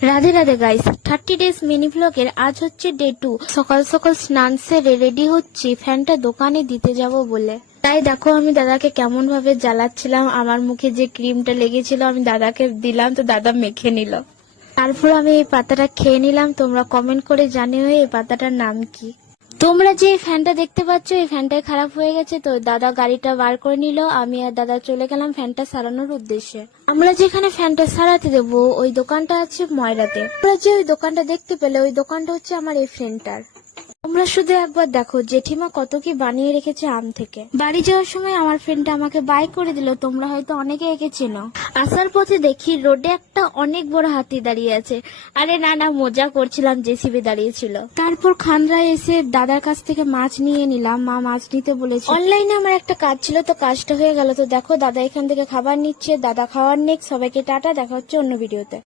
Radhe Radhe guys, 30 days mini ব্লগের আজ হচ্ছে ডে 2। সকাল সকাল স্নান সেরে রেডি হচ্ছি ফ্যানটা দোকানে দিতে যাব বলে। তাই দেখো আমি দাদাকে কেমন ভাবে জ্বালাচ্ছিলাম। আমার মুখে যে ক্রিমটা লেগেছিল আমি দাদাকে দিলাম, তো দাদা মেখে নিল। তারপর আমি এই পাতাটা খেয়ে নিলাম। তোমরা কমেন্ট করে জানিও এই পাতাটার নাম কি। তোমরা যে ফ্যানটা দেখতে পাচ্ছ এই ফ্যানটা খারাপ হয়ে গেছে, তো দাদা গাড়িটা বার করে নিল। আমি আর দাদা চলে গেলাম ফ্যানটা সারানোর উদ্দেশ্যে। আমরা যেখানে ফ্যানটা সারাতে দেবো ওই দোকানটা আছে ময়রাতে। তোমরা যে ওই দোকানটা দেখতে পেলে ওই দোকানটা হচ্ছে আমার এই ফ্রেন্ডটার। তোমরা শুধু একবার দেখো জেঠিমা কত কি বানিয়ে রেখেছে আম থেকে। বাড়ি যাওয়ার সময় আমার ফ্রেন্ডটা আমাকে বাই করে দিল। তোমরা হয়তো অনেকে একে চেনো। আসার পথে দেখি রোডে একটা অনেক বড় হাতি দাঁড়িয়ে আছে। আরে না না, মজা করছিলাম, জেসিবি দাঁড়িয়ে ছিল। তারপর খানরায় এসে দাদার কাছ থেকে মাছ নিয়ে নিলাম। মা মাছ নিতে বলেছে। অনলাইনে আমার একটা কাজ ছিল, তো কাজটা হয়ে গেল। তো দেখো দাদা এখান থেকে খাবার নিচ্ছে। দাদা খাওয়ার নেক। সবাইকে টাটা, দেখা হচ্ছে অন্য ভিডিওতে।